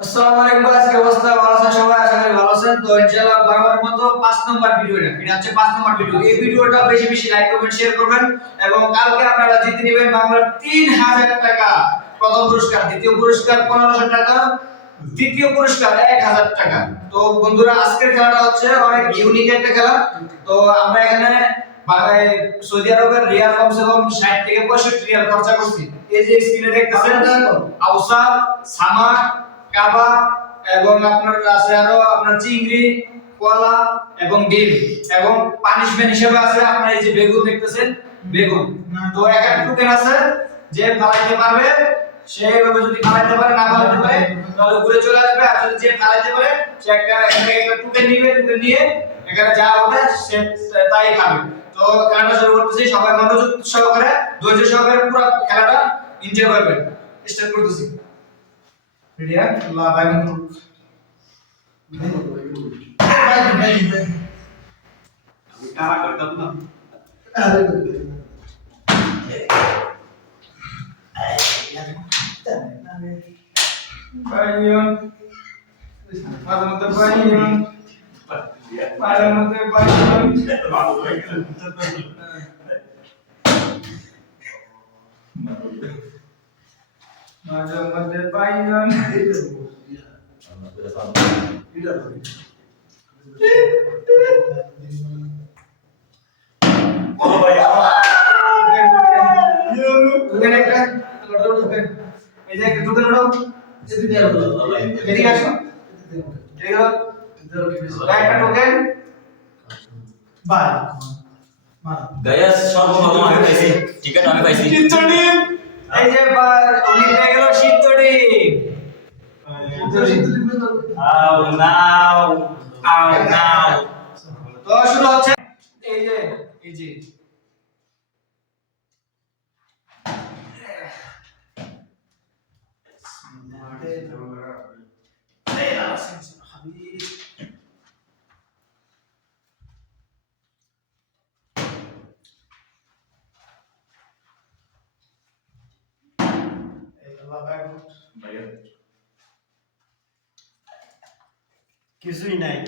আসসালামু আলাইকুম গাইস, কি অবস্থা? ভালো আছেন সবাই? আশা করি ভালো আছেন। তো ইনশাআল্লাহ বরাবরের মতো 5 নম্বর ভিডিওটা, এটা হচ্ছে 5 নম্বর ভিডিও। এই ভিডিওটা বেশি বেশি লাইক করবেন, শেয়ার করবেন এবং কালকে আপনারা জিতে নেবেন বাংলার 3000 টাকা প্রথম পুরস্কার, দ্বিতীয় পুরস্কার 1500 টাকা, তৃতীয় পুরস্কার 1000 টাকা। তো বন্ধুরা, আজকের খেলাটা হচ্ছে অনেক ইউনিক একটা খেলা। তো আমরা এখানে সৌদি আরবের রিয়াল কমসে কম 60 থেকে 65 রিয়াল খরচা করছি। এই যে স্ক্রিনে দেখতেছেন আউসা, সামা, কাবা এবং আপনার আছে আরো আপনার চিংড়ি, কলা এবং ডিম এবং পানিশমেন্ট হিসেবে আছে আপনার এই যে বেগুন দেখতেছেন, বেগুন। তো একটা টোকেন আছে, যে ফালাইতে পারবে সে এইভাবে, যদি ফালাইতে পারে, না ফালাইতে পারে তাহলে ঘুরে চলে আসবে। আর যদি যে ফালাইতে পারে সে একটা টোকেন নিবে, টোকেন নিয়ে এখানে যা হবে সে তাই খাবে। তো খেলাটা শুরু করতেছি, সবাই মনোযোগ সহকারে, ধৈর্য সহকারে পুরো খেলাটা এনজয় করবেন। স্টার্ট করতেছি। রেডি? আল্লাহ বাই বন্ধু। আমি কারা করতাম না। আরে বাইয়ন, মাঝে মধ্যে বাইয়ন, মাঝে মধ্যে বাইয়ন, মাঝে মধ্যে বাইয়ন। ও ভাই ঢুকেন একটা ঢুকেন, এই যে একটা ঢুকেন, এদিকে আসো, একটা ঢুকেন বাই। গাইস সর্বপ্রথম আমি পাইছি টিকেট, আমি পাইছি সিদ্ধ ডিম। এই যে উনি পেয়ে গেল সিদ্ধ ডিম। আও নাও, আও নাও। তো শুরু হচ্ছে, এই যে এই যে কিছুই নাই।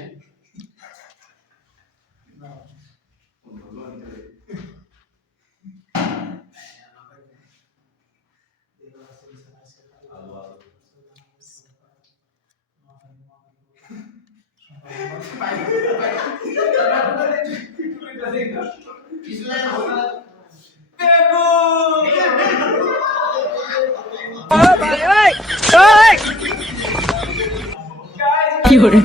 কি hore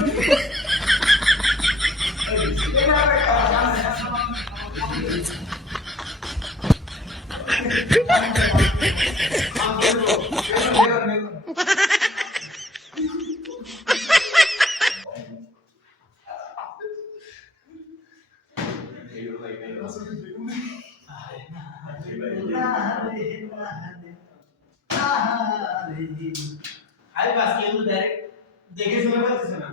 আরে বাস কেউ ডাইরেক্ট দেখে শুনে ফেলতেছে না।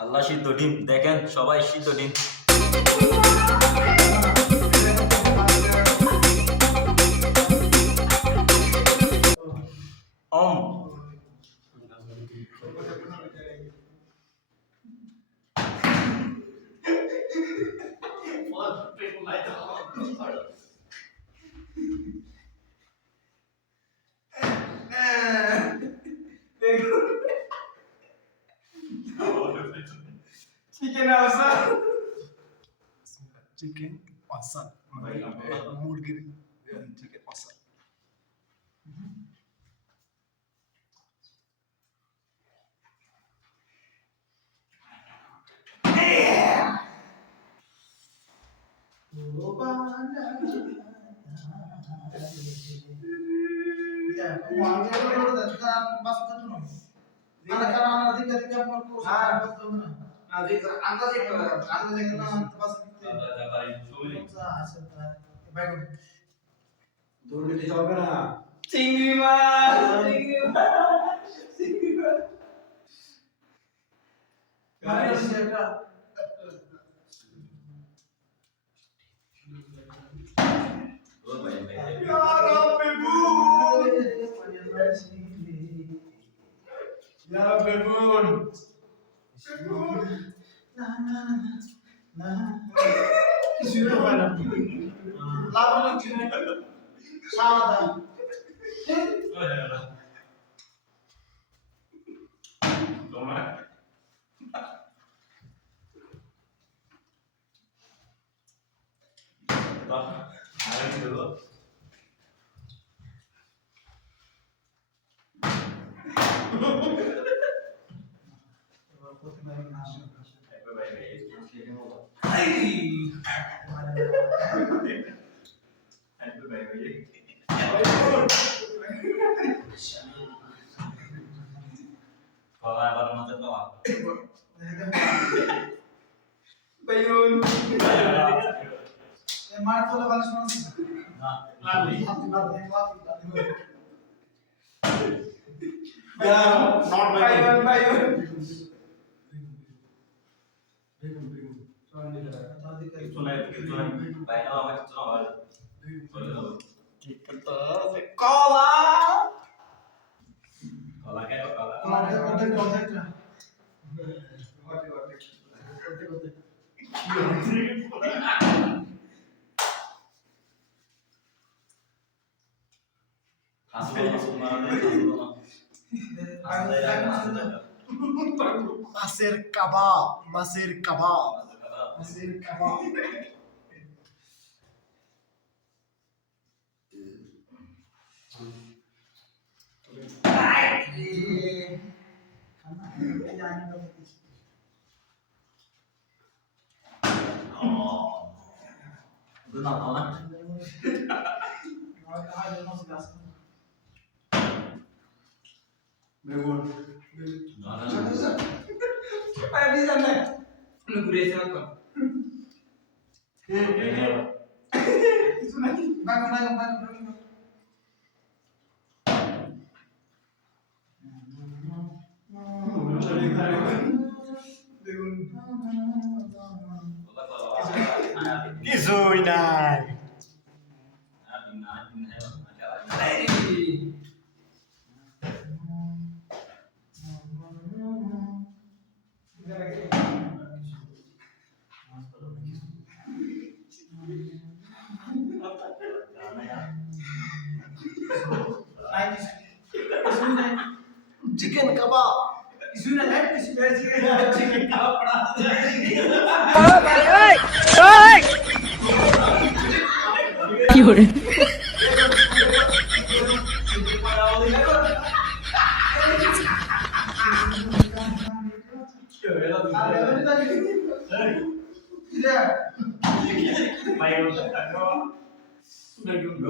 আল্লাহ সিদ্ধ ডিম দেখেন, সবাই সিদ্ধ ডিম। অম চিকেন আউসা, চিকেন পাসান মুরগির চিকেন পাসান। দুর্নীতি চলবে না। চিংড়ি মাছ, চিংড়ি মাছ, চিংড়ি মাছ। কিছুই হয় না লাভ হলো কি সাদা তোমার আরে দিলো Kalau apa nama itu apa? Bayun मार तो लगा सुनो Nah, लाली हाथ मार दे लाली यार not Bayern Bayern itu naik. Baik, apa itu nama? Cola Kalau kayak kalau masuk mana? Masir kebab Masir kebab Masir kebab Oh, itu nama. কিছুই নাই chicken কাবাব কিছুই নাই চিকেন কাবাব পড়া কি করে Begun